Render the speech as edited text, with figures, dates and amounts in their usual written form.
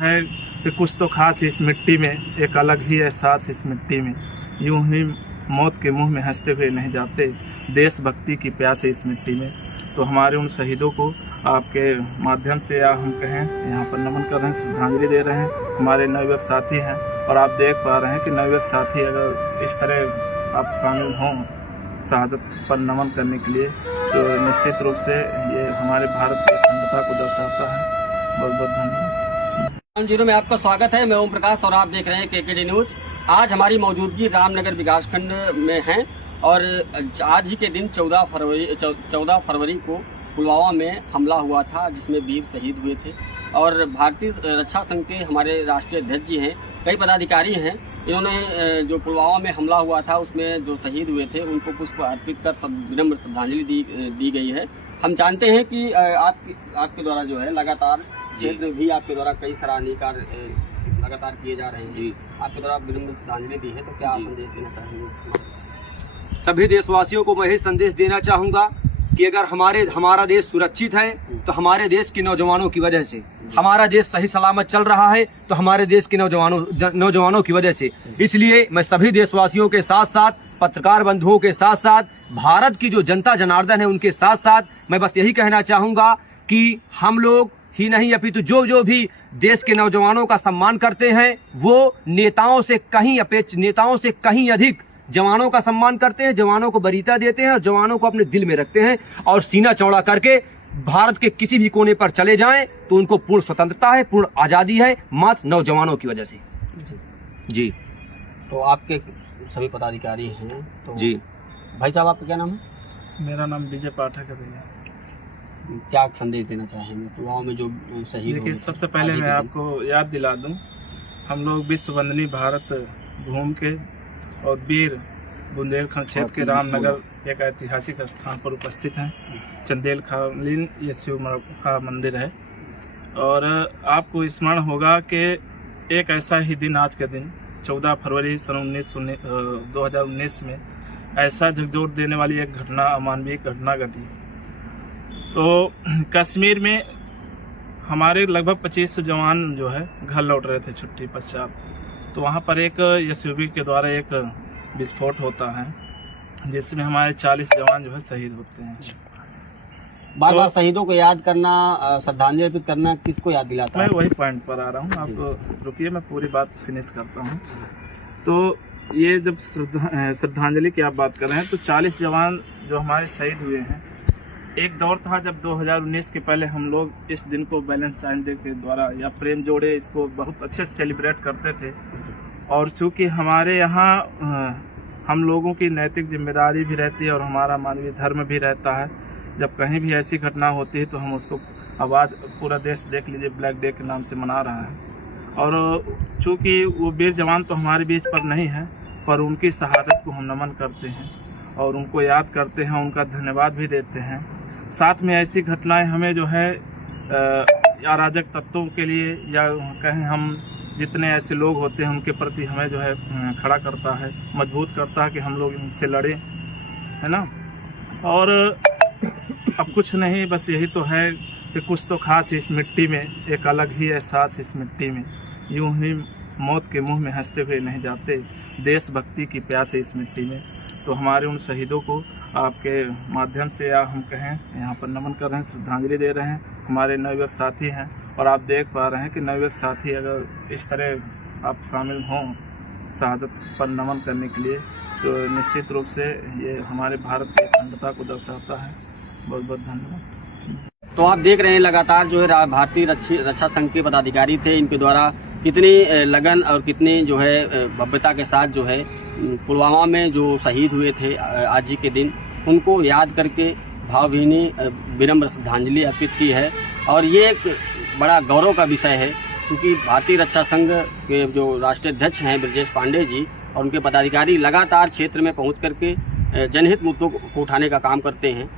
है कि कुछ तो खास इस मिट्टी में, एक अलग ही एहसास इस मिट्टी में, यूं ही मौत के मुंह में हंसते हुए नहीं जाते, देशभक्ति की प्यास है इस मिट्टी में। तो हमारे उन शहीदों को आपके माध्यम से, या हम कहें यहाँ पर नमन कर रहे हैं, श्रद्धांजलि दे रहे हैं। हमारे नवयुवक साथी हैं और आप देख पा रहे हैं कि नवयुवक साथी अगर इस तरह आप शामिल हों शहादत पर नमन करने के लिए, तो निश्चित रूप से ये हमारे भारत की अखंडता को दर्शाता है। बहुत बहुत धन्यवाद। जीरो में आपका स्वागत है। मैं ओम प्रकाश और आप देख रहे हैं केकेडी न्यूज। आज हमारी मौजूदगी रामनगर विकासखंड में है और आज ही के दिन 14 फरवरी को पुलवामा में हमला हुआ था, जिसमें वीर शहीद हुए थे। और भारतीय रक्षा संघ के हमारे राष्ट्रीय अध्यक्ष जी हैं, कई पदाधिकारी हैं, इन्होंने जो पुलवामा में हमला हुआ था उसमें जो शहीद हुए थे उनको पुष्प अर्पित कर विनम्र श्रद्धांजलि दी गई है। हम जानते हैं कि आपके द्वारा जो है लगातार क्षेत्र में भी आपके द्वारा कई सराहनीय कार्य लगातार किए जा रहे हैं जी। आपके द्वारा विनम्र श्रद्धांजलि दी है, तो क्या संदेश देना चाहेंगे? सभी देशवासियों को मैं यही संदेश देना चाहूँगा कि अगर हमारा देश सुरक्षित है तो हमारे देश के नौजवानों की वजह से, हमारा देश सही सलामत चल रहा है तो हमारे देश के नौजवानों की वजह से। इसलिए मैं सभी देशवासियों के साथ साथ, पत्रकार बंधुओं के साथ साथ, भारत की जो जनता जनार्दन है उनके साथ साथ मैं बस यही कहना चाहूँगा कि हम लोग ही नहीं अपितु जो भी देश के नौजवानों का सम्मान करते हैं वो नेताओं से कहीं अधिक जवानों का सम्मान करते हैं, जवानों को वरीयता देते हैं और जवानों को अपने दिल में रखते हैं। और सीना चौड़ा करके भारत के किसी भी कोने पर चले जाएं तो उनको पूर्ण स्वतंत्रता है, पूर्ण आज़ादी है, मात्र नौजवानों की वजह से जी। तो आपके सभी पदाधिकारी हैं तो जी। भाई साहब, आपका क्या नाम है? मेरा नाम विजय पाठक है भैया। क्या संदेश देना चाहेंगे पुलवामा में जो शहीद? देखिए, सबसे पहले मैं आपको याद दिला दूं, हम लोग विश्व वंदनीय भारत भूमि के और वीर बुंदेलखंड क्षेत्र के रामनगर एक ऐतिहासिक स्थान पर उपस्थित हैं। चंदेलखालीन ये शिव का मंदिर है और आपको स्मरण होगा कि एक ऐसा ही दिन, आज के दिन 14 फरवरी सन 2019 में ऐसा झकझोर देने वाली एक घटना, अमानवीय घटना घटी। तो कश्मीर में हमारे लगभग 2500 जवान जो है घर लौट रहे थे छुट्टी पश्चात, तो वहाँ पर एक एसयूवी के द्वारा एक विस्फोट होता है जिसमें हमारे 40 जवान जो है शहीद होते हैं। बार बार शहीदों को याद करना, श्रद्धांजलि अर्पित करना किसको याद दिलाता है? मैं वही पॉइंट पर आ रहा हूँ, आप रुकिए, मैं पूरी बात फिनिश करता हूँ। तो ये जब श्रद्धांजलि की आप बात कर रहे हैं तो 40 जवान जो हमारे शहीद हुए हैं, एक दौर था जब 2019 के पहले हम लोग इस दिन को वैलेंटाइन डे के द्वारा या प्रेम जोड़े इसको बहुत अच्छे से सेलिब्रेट करते थे। और चूंकि हमारे यहाँ हम लोगों की नैतिक जिम्मेदारी भी रहती है और हमारा मानवीय धर्म भी रहता है, जब कहीं भी ऐसी घटना होती है तो हम उसको आवाज़, पूरा देश देख लीजिए ब्लैक डे के नाम से मना रहा है। और चूँकि वो वीर जवान तो हमारे बीच पर नहीं है, पर उनकी शहादत को हम नमन करते हैं और उनको याद करते हैं, उनका धन्यवाद भी देते हैं। साथ में ऐसी घटनाएं हमें जो है अराजक तत्वों के लिए, या कहें हम जितने ऐसे लोग होते हैं उनके प्रति हमें जो है खड़ा करता है, मजबूत करता है कि हम लोग इनसे लड़ें, है ना। और अब कुछ नहीं, बस यही तो है कि कुछ तो खास इस मिट्टी में, एक अलग ही एहसास इस मिट्टी में, यूं ही मौत के मुंह में हंसते हुए नहीं जाते, देशभक्ति की प्यास है इस मिट्टी में। तो हमारे उन शहीदों को आपके माध्यम से, या हम कहें यहाँ पर नमन कर रहे हैं, श्रद्धांजलि दे रहे हैं। हमारे नवयुवक साथी हैं और आप देख पा रहे हैं कि नवयुवक साथी अगर इस तरह आप शामिल हों शहादत पर नमन करने के लिए, तो निश्चित रूप से ये हमारे भारत की अखंडता को दर्शाता है। बहुत बहुत धन्यवाद। तो आप देख रहे हैं लगातार जो है भारतीय रक्षा संघ के पदाधिकारी थे, इनके द्वारा कितनी लगन और कितनी जो है भव्यता के साथ जो है पुलवामा में जो शहीद हुए थे आज ही के दिन, उनको याद करके भावभीनी विनम्र श्रद्धांजलि अर्पित की है। और ये एक बड़ा गौरव का विषय है क्योंकि भारतीय रक्षा संघ के जो राष्ट्रीय अध्यक्ष हैं ब्रजेश पांडे जी और उनके पदाधिकारी लगातार क्षेत्र में पहुंच करके जनहित मुद्दों को उठाने का काम करते हैं।